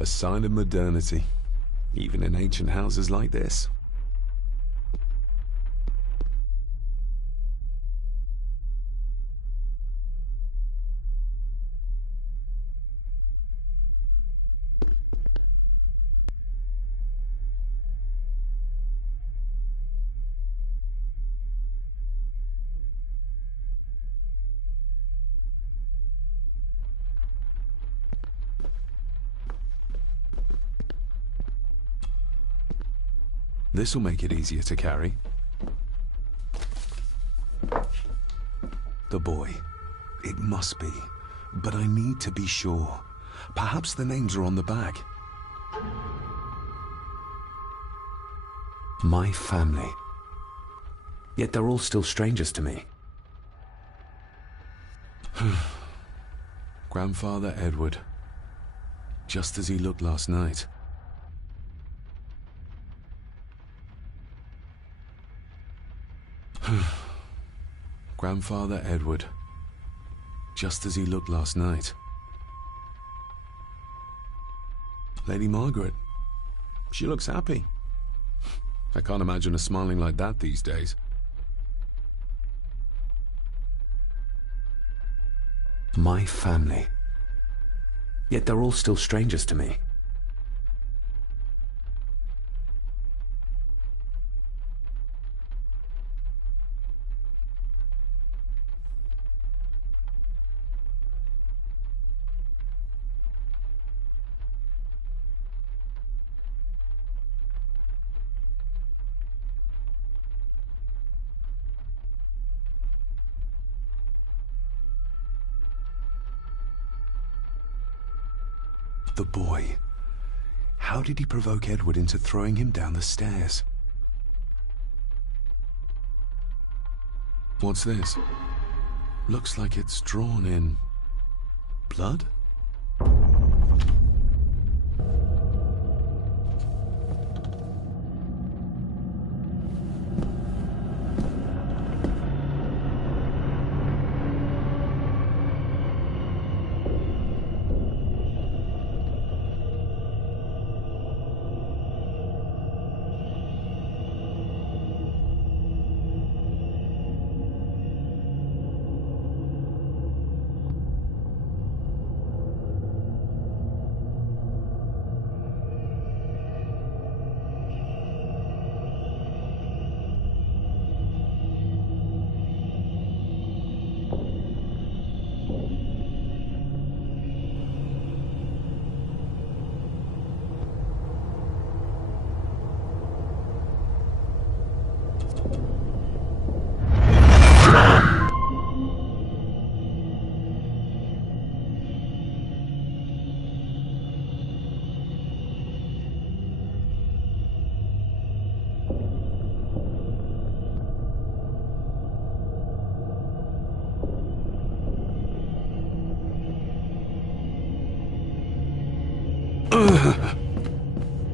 A sign of modernity, even in ancient houses like this. This'll make it easier to carry. The boy. It must be. But I need to be sure. Perhaps the names are on the bag. My family. Yet they're all still strangers to me. Grandfather Edward. Just as he looked last night. Grandfather Edward. Just as he looked last night. Lady Margaret. She looks happy. I can't imagine her smiling like that these days. My family. Yet they're all still strangers to me. The boy. How did he provoke Edward into throwing him down the stairs? What's this? Looks like it's drawn in blood?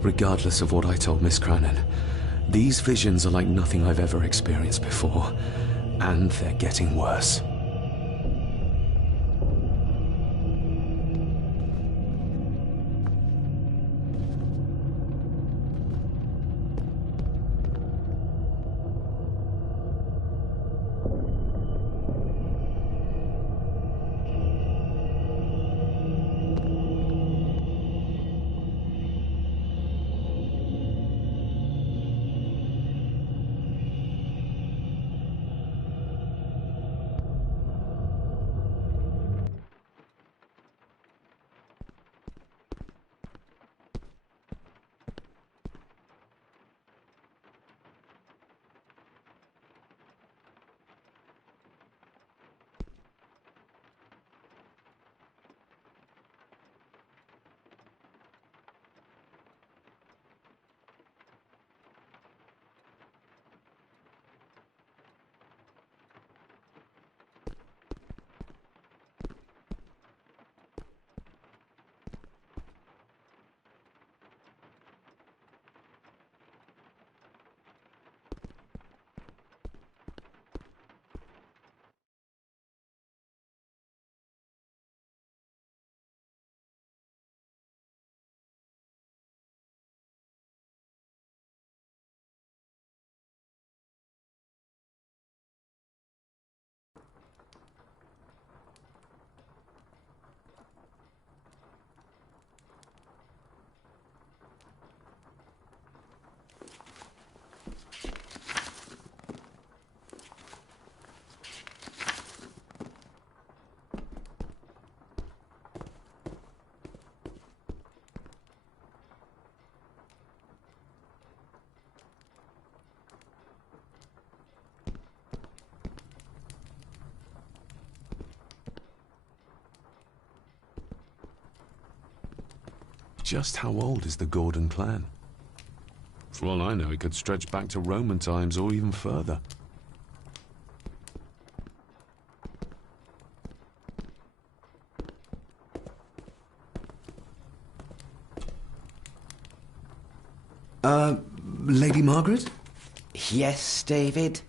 Regardless of what I told Miss Cranon, these visions are like nothing I've ever experienced before, and they're getting worse. Just how old is the Gordon clan? For all I know, it could stretch back to Roman times or even further. Lady Margaret? Yes, David?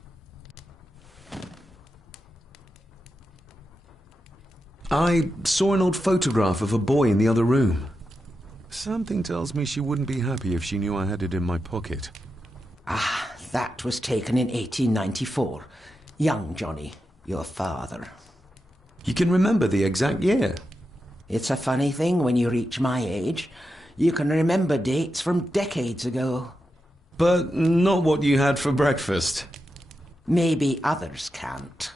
I saw an old photograph of a boy in the other room. Something tells me she wouldn't be happy if she knew I had it in my pocket. Ah, that was taken in 1894. Young Johnny, your father. You can remember the exact year? It's a funny thing when you reach my age. You can remember dates from decades ago. But not what you had for breakfast. Maybe others can't.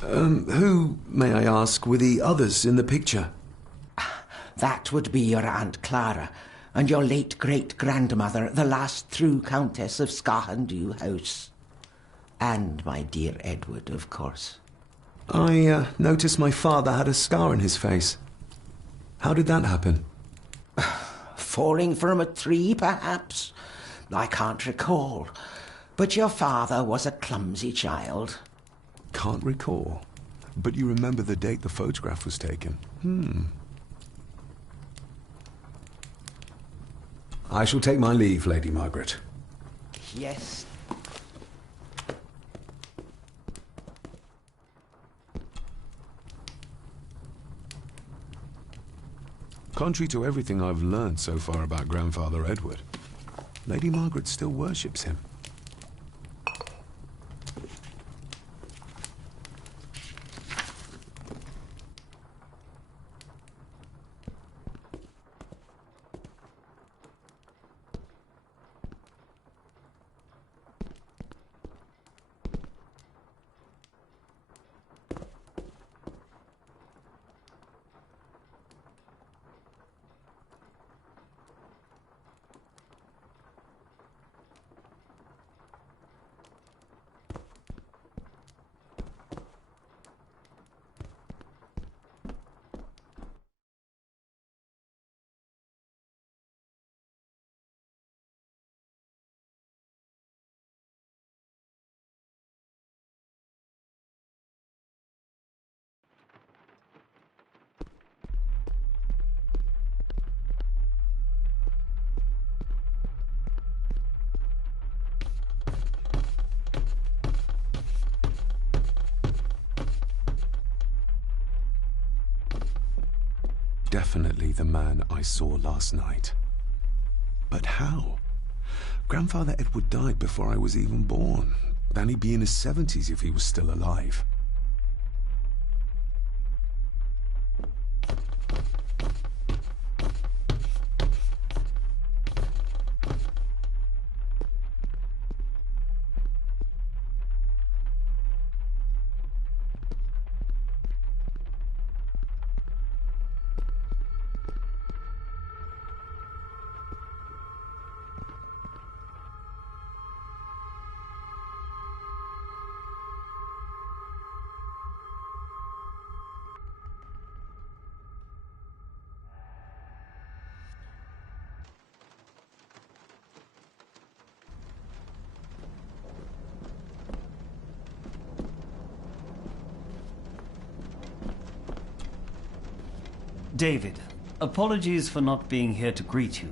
Who, may I ask, were the others in the picture? That would be your Aunt Clara and your late great-grandmother, the last true Countess of Scahandew House. And my dear Edward, of course. I noticed my father had a scar on his face. How did that happen? Falling from a tree, perhaps? I can't recall. But your father was a clumsy child. Can't recall. But you remember the date the photograph was taken? I shall take my leave, Lady Margaret. Yes. Contrary to everything I've learned so far about Grandfather Edward, Lady Margaret still worships him. Definitely the man I saw last night. But how? Grandfather Edward died before I was even born. Then he'd be in his 70s if he was still alive. David, apologies for not being here to greet you.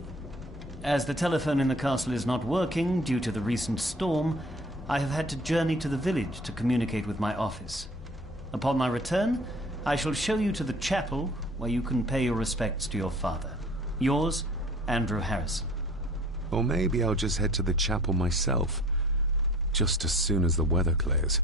As the telephone in the castle is not working due to the recent storm, I have had to journey to the village to communicate with my office. Upon my return, I shall show you to the chapel where you can pay your respects to your father. Yours, Andrew Harrison. Or maybe I'll just head to the chapel myself, just as soon as the weather clears.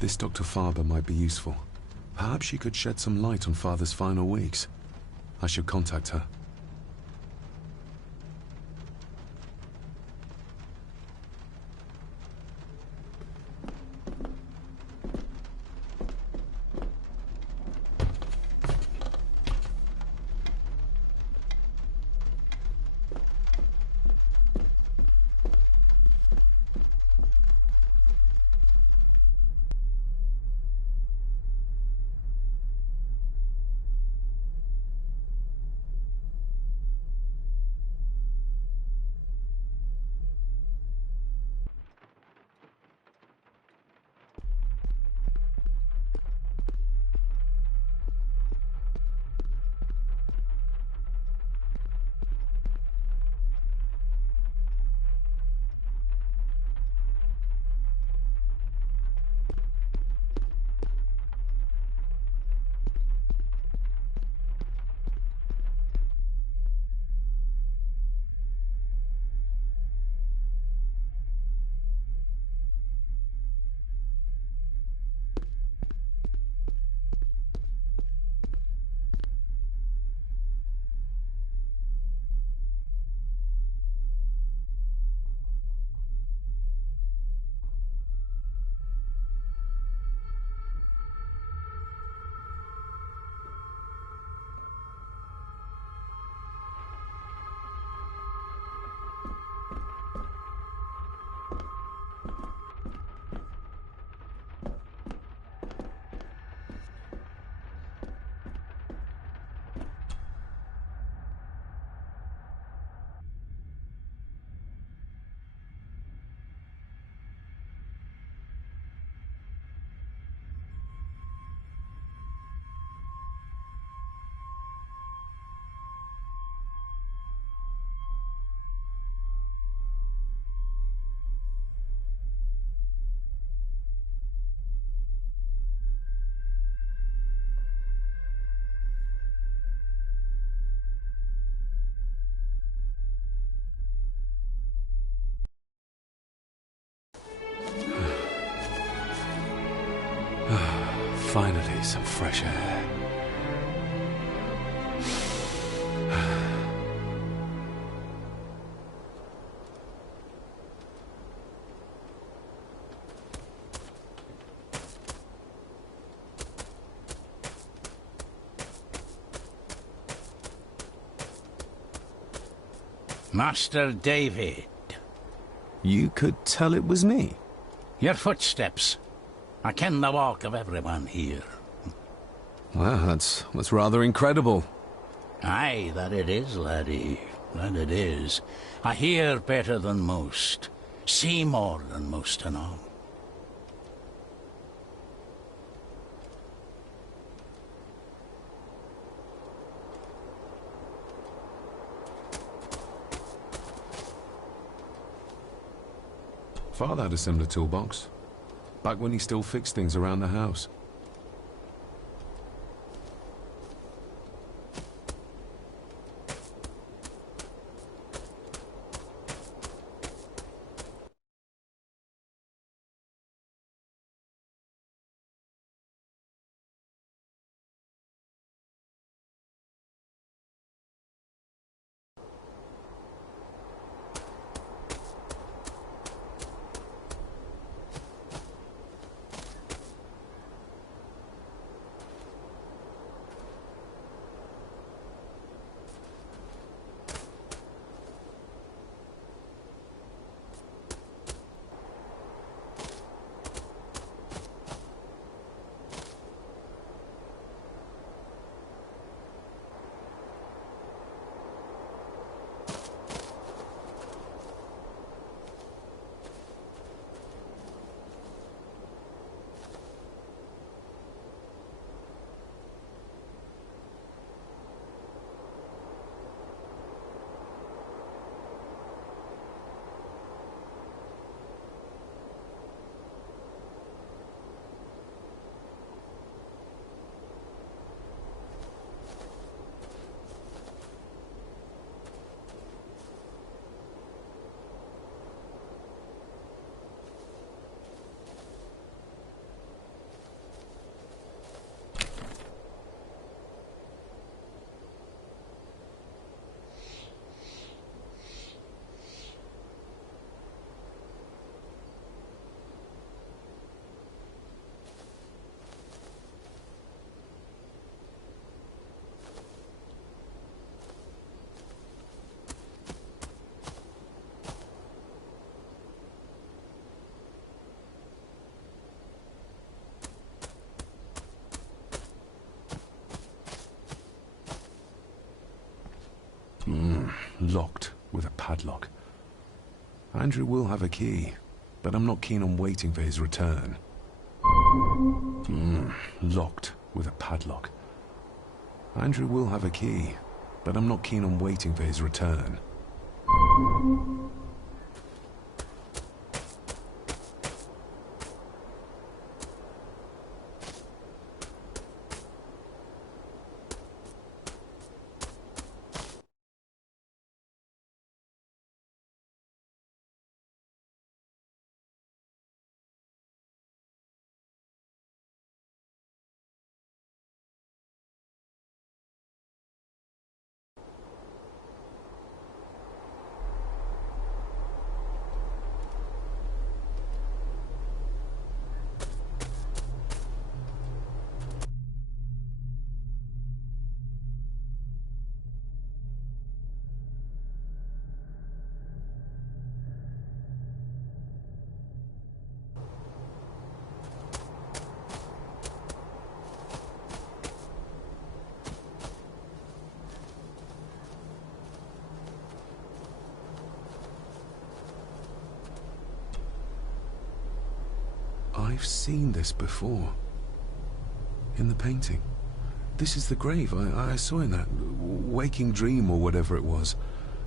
This Dr. Farber might be useful. Perhaps she could shed some light on Father's final weeks. I should contact her. Finally, some fresh air. Master David. You could tell it was me. Your footsteps. I ken the walk of everyone here. Well, that's rather incredible. Aye, that it is, laddie. That it is. I hear better than most. See more than most and all. Father had a similar toolbox. Back when he still fixed things around the house. locked with a padlock. Andrew will have a key, but I'm not keen on waiting for his return. Locked with a padlock. Andrew will have a key, but I'm not keen on waiting for his return. I've seen this before. In the painting. This is the grave I saw in that waking dream or whatever it was.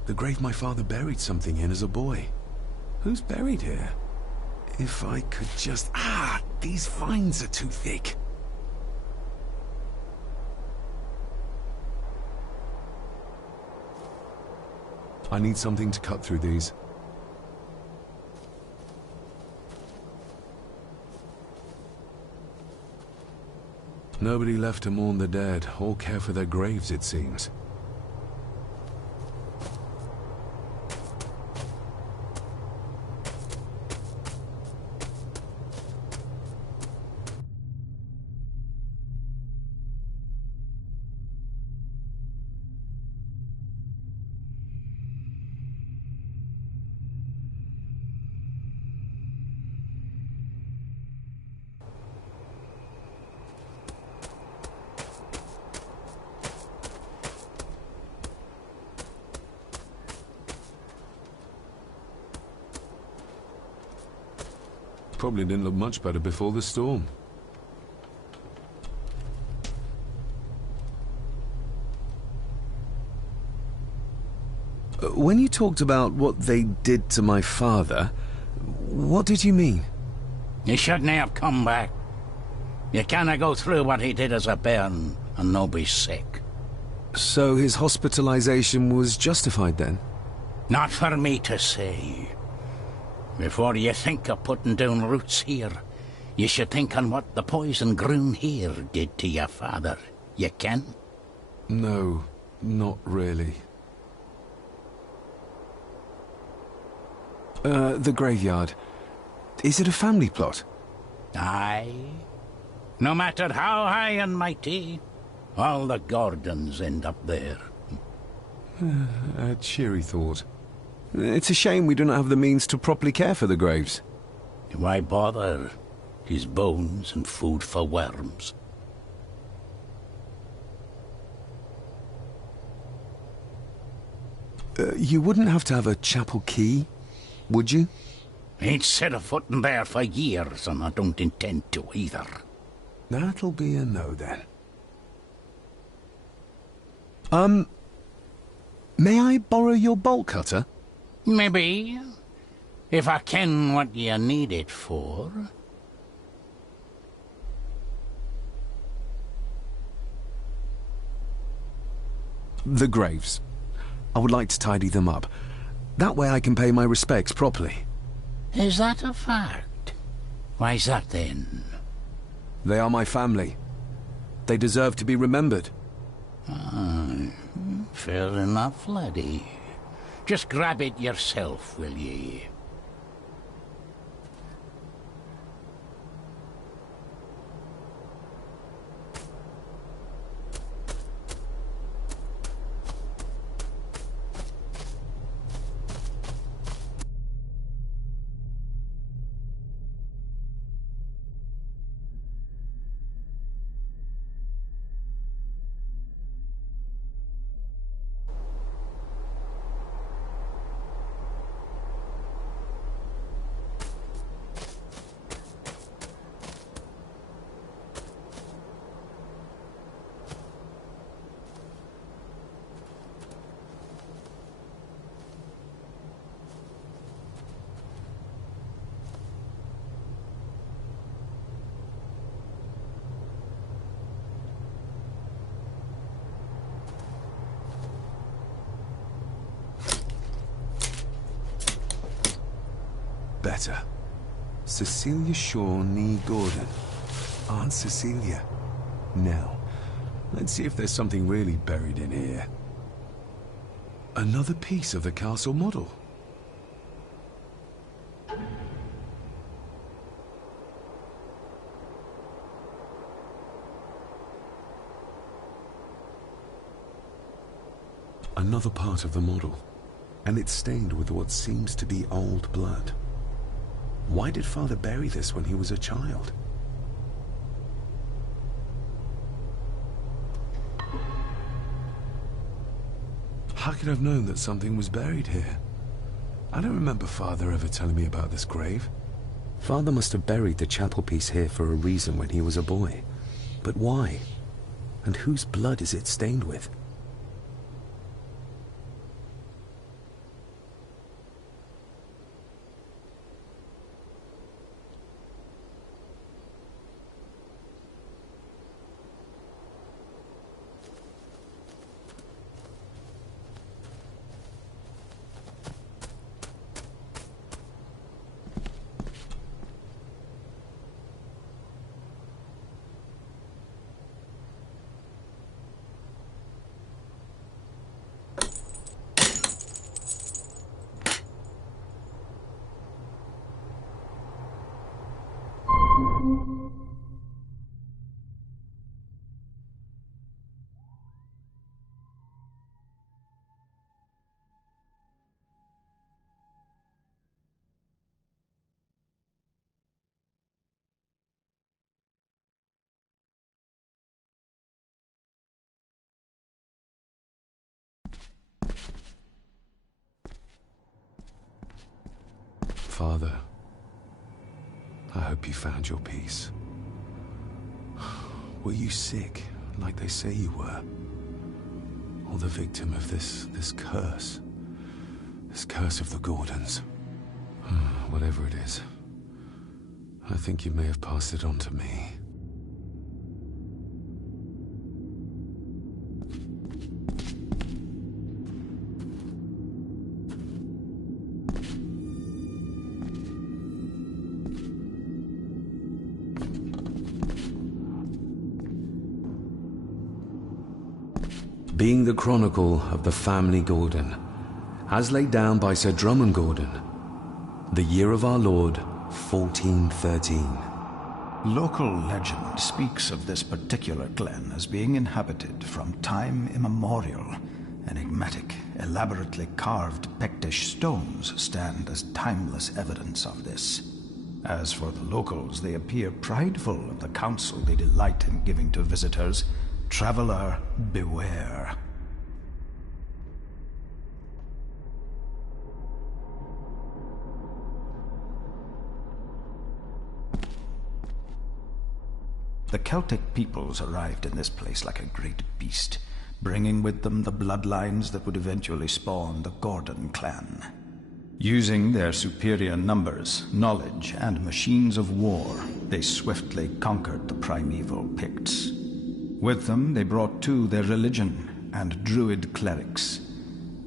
The grave my father buried something in as a boy. Who's buried here? If I could just... these vines are too thick. I need something to cut through these. Nobody left to mourn the dead, or care for their graves, it seems. Probably didn't look much better before the storm. When you talked about what they did to my father, what did you mean? You shouldn't have come back. You canna go through what he did as a bairn and no be sick. So his hospitalization was justified then? Not for me to say. Before you think of putting down roots here, you should think on what the poison grown here did to your father. You can? No, not really. The graveyard. Is it a family plot? Aye. No matter how high and mighty, all the Gordons end up there. A cheery thought. It's a shame we do not have the means to properly care for the graves. Why bother? His bones and food for worms. You wouldn't have to have a chapel key, would you? Ain't set a foot in there for years, and I don't intend to either. That'll be a no, then. May I borrow your bolt cutter? Maybe. If I ken what you need it for. The graves. I would like to tidy them up. That way I can pay my respects properly. Is that a fact? Why's that then? They are my family. They deserve to be remembered. Fair enough, laddie. Just grab it yourself, will ye? better. Cecilia Shaw Nee Gordon. Aunt Cecilia. Now, let's see if there's something really buried in here. Another piece of the castle model. Another part of the model, and it's stained with what seems to be old blood. Why did Father bury this when he was a child? How could I have known that something was buried here? I don't remember Father ever telling me about this grave. Father must have buried the chapel piece here for a reason when he was a boy. But why? And whose blood is it stained with? Father, I hope you found your peace. Were you sick, like they say you were? Or the victim of this curse? This curse of the Gordons? Whatever it is, I think you may have passed it on to me. Being the chronicle of the family Gordon, as laid down by Sir Drummond Gordon, the year of our Lord, 1413. Local legend speaks of this particular glen as being inhabited from time immemorial. Enigmatic, elaborately carved Pictish stones stand as timeless evidence of this. As for the locals, they appear prideful of the counsel they delight in giving to visitors. Traveler, beware. The Celtic peoples arrived in this place like a great beast, bringing with them the bloodlines that would eventually spawn the Gordon clan. Using their superior numbers, knowledge, and machines of war, they swiftly conquered the primeval Picts. With them, they brought too their religion and druid clerics.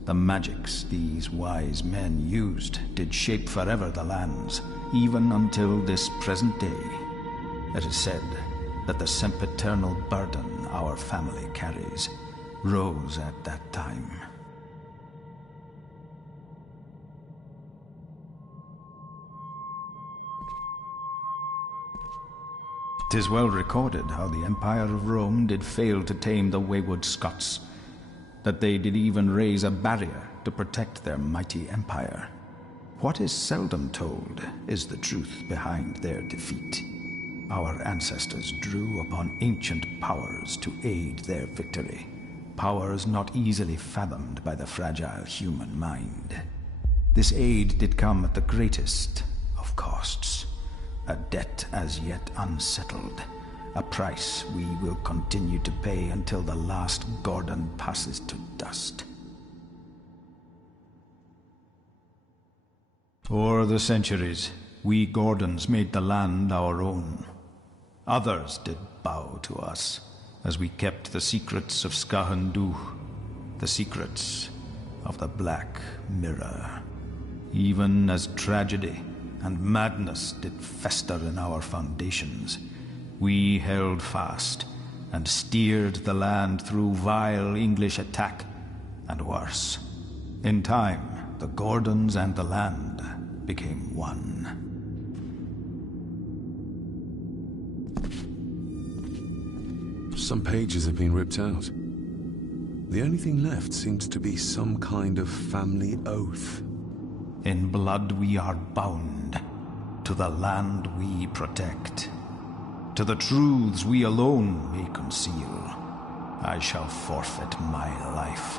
The magics these wise men used did shape forever the lands, even until this present day. It is said that the sempiternal burden our family carries rose at that time. 'Tis well recorded how the Empire of Rome did fail to tame the wayward Scots, that they did even raise a barrier to protect their mighty empire. What is seldom told is the truth behind their defeat. Our ancestors drew upon ancient powers to aid their victory, powers not easily fathomed by the fragile human mind. This aid did come at the greatest of costs. A debt as yet unsettled. A price we will continue to pay until the last Gordon passes to dust. For the centuries, we Gordons made the land our own. Others did bow to us, as we kept the secrets of Skahandu, the secrets of the Black Mirror. Even as tragedy and madness did fester in our foundations, we held fast and steered the land through vile English attack and worse. In time, the Gordons and the land became one. Some pages have been ripped out. The only thing left seems to be some kind of family oath. In blood we are bound to the land we protect. To the truths we alone may conceal. I shall forfeit my life.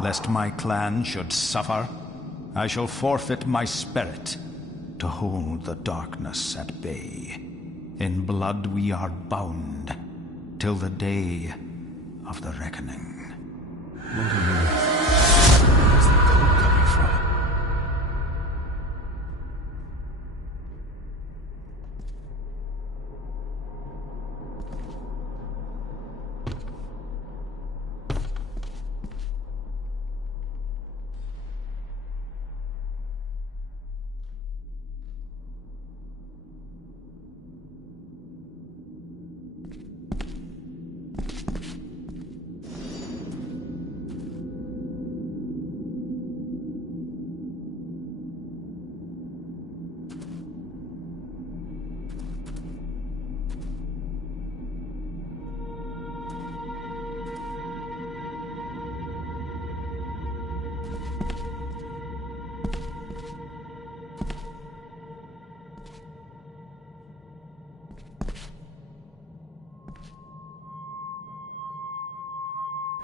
Lest my clan should suffer, I shall forfeit my spirit to hold the darkness at bay. In blood we are bound till the day of the reckoning. What on earth? Where's the cold coming from?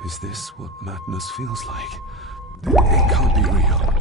Is this what madness feels like? It can't be real.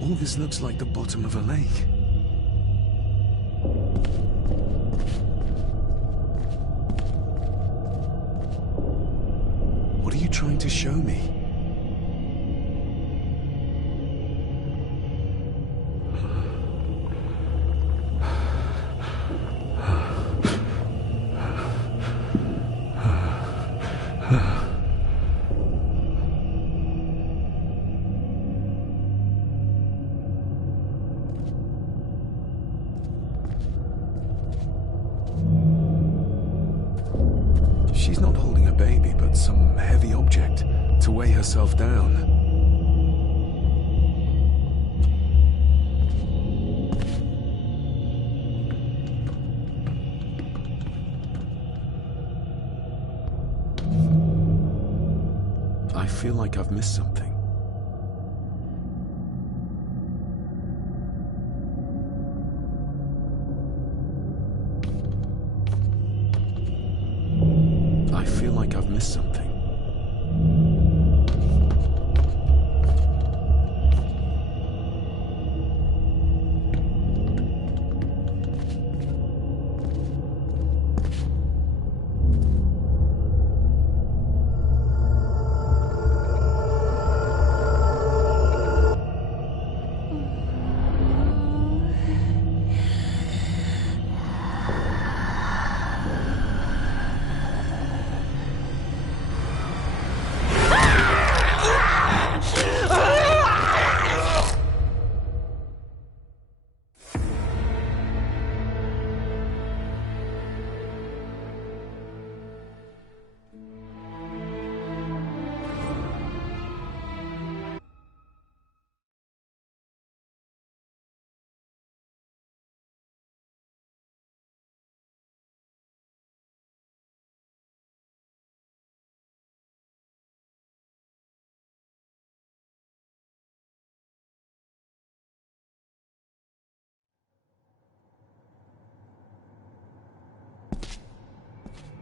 All this looks like the bottom of a lake. trying to show me? She's not holding a baby, but some heavy object to weigh herself down. I feel like I've missed something. I feel like I've missed something.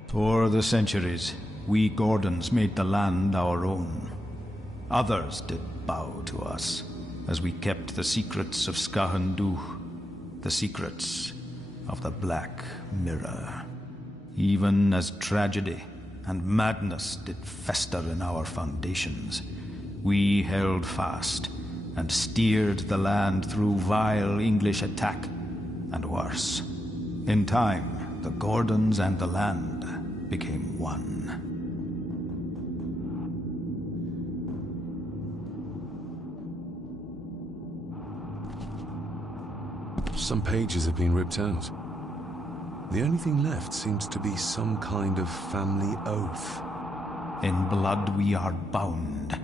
For the centuries, we Gordons made the land our own. Others did bow to us, as we kept the secrets of Skahandu, the secrets of the Black Mirror. Even as tragedy and madness did fester in our foundations, we held fast and steered the land through vile English attack and worse. In time, the Gordons and the land became one. Some pages have been ripped out. The only thing left seems to be some kind of family oath. In blood we are bound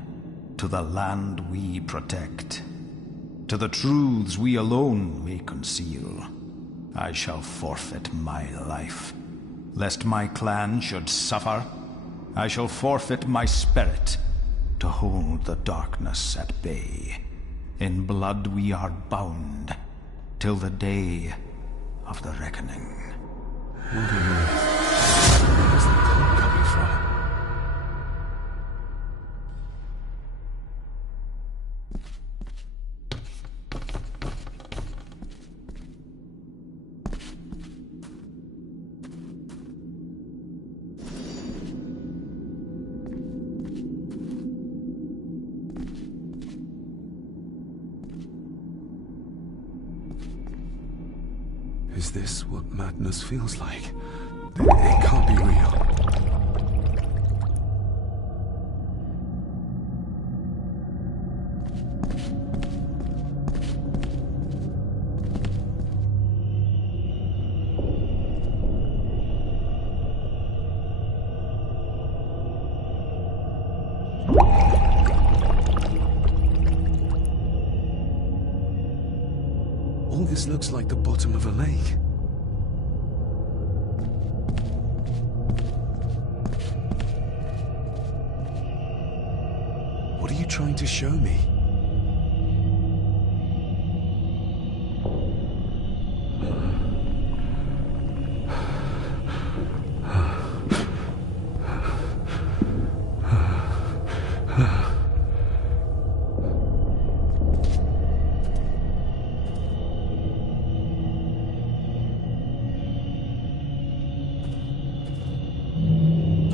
to the land we protect, to the truths we alone may conceal. I shall forfeit my life, lest my clan should suffer. I shall forfeit my spirit to hold the darkness at bay. In blood we are bound till the day of the reckoning. What on earth? Where's the cold coming from? Is this what madness feels like? It can't be real. All this looks like the bottom of a lake. What are you trying to show me?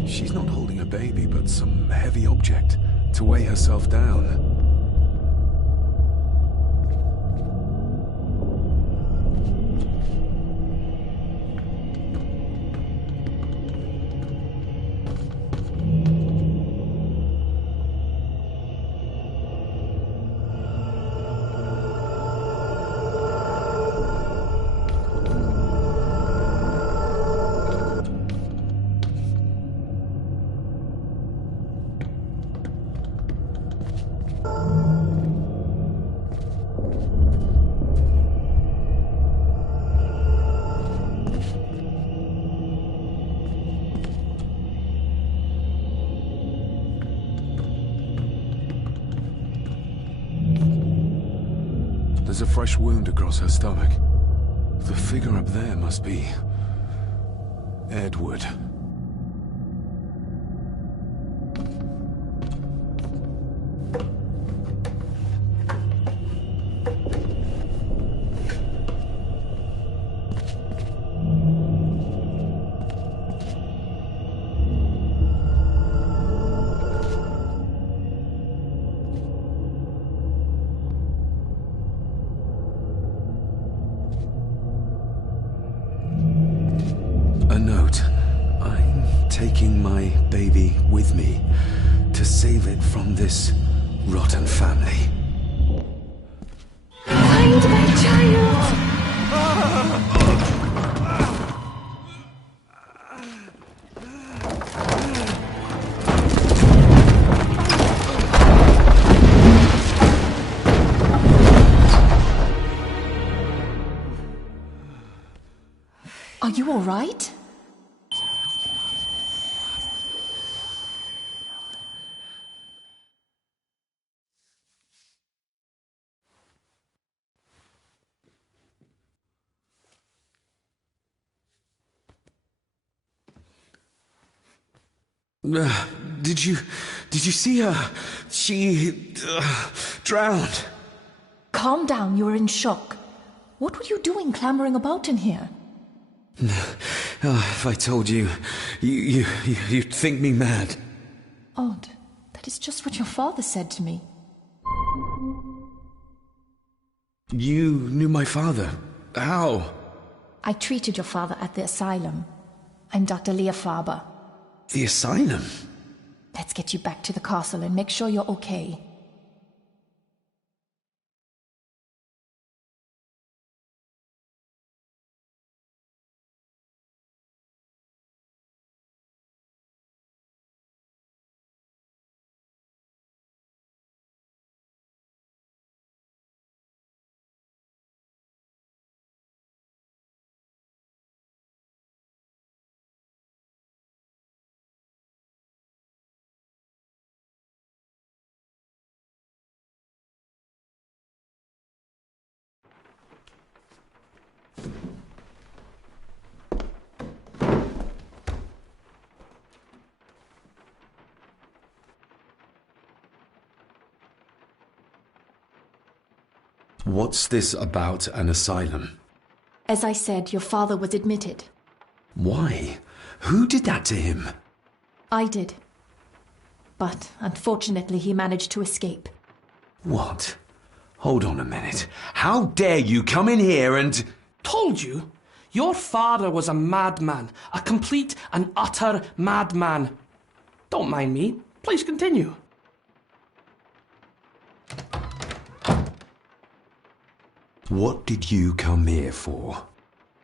She's not holding a baby, but some heavy object to weigh herself down. There's a fresh wound across her stomach. The figure up there must be Edward. A note. I'm taking my baby with me to save it from this rotten family. Find my child! Are you all right? Did you see her? She drowned. Calm down, you're in shock. What were you doing clambering about in here? If I told you, you'd think me mad. Odd. That is just what your father said to me. You knew my father. How? I treated your father at the asylum. I'm Dr. Leah Faber. The asylum? Let's get you back to the castle and make sure you're okay. What's this about an asylum? As I said, your father was admitted. Why? Who did that to him? I did. But unfortunately, he managed to escape. What? Hold on a minute. How dare you come in here and... Told you? Your father was a madman. A complete and utter madman. Don't mind me. Please continue. What did you come here for?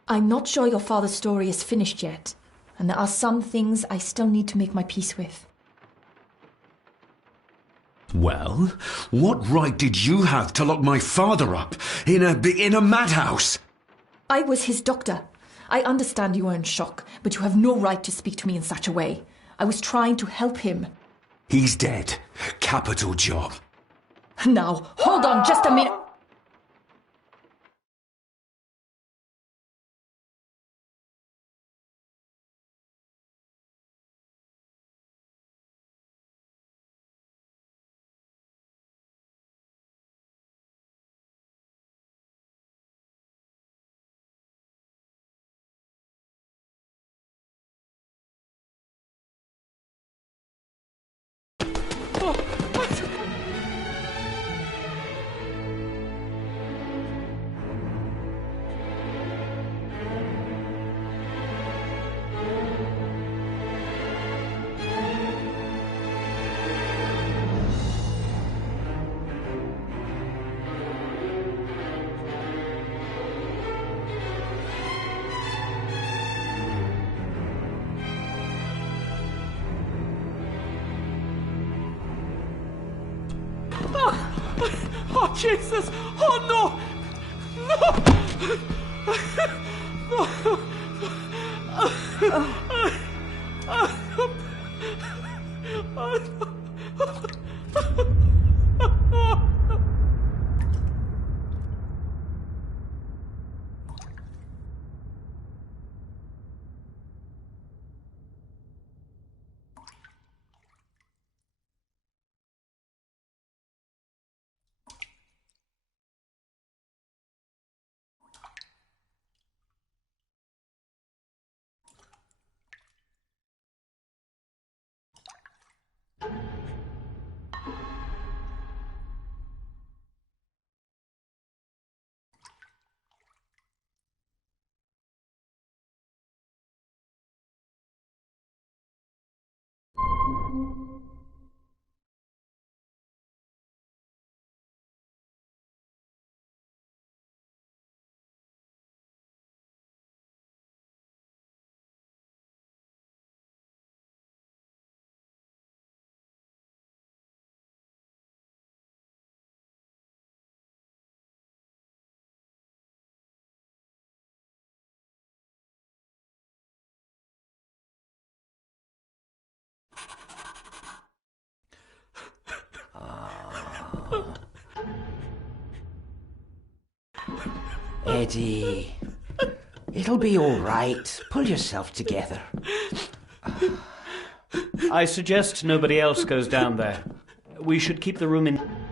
I'm not sure your father's story is finished yet, and there are some things I still need to make my peace with. Well, what right did you have to lock my father up in a madhouse? I was his doctor. I understand you are in shock, but you have no right to speak to me in such a way. I was trying to help him. He's dead. Capital job. Now, hold on just a minute. Jesus! Oh, no! Eddie, it'll be all right. Pull yourself together. I suggest nobody else goes down there. We should keep the room in...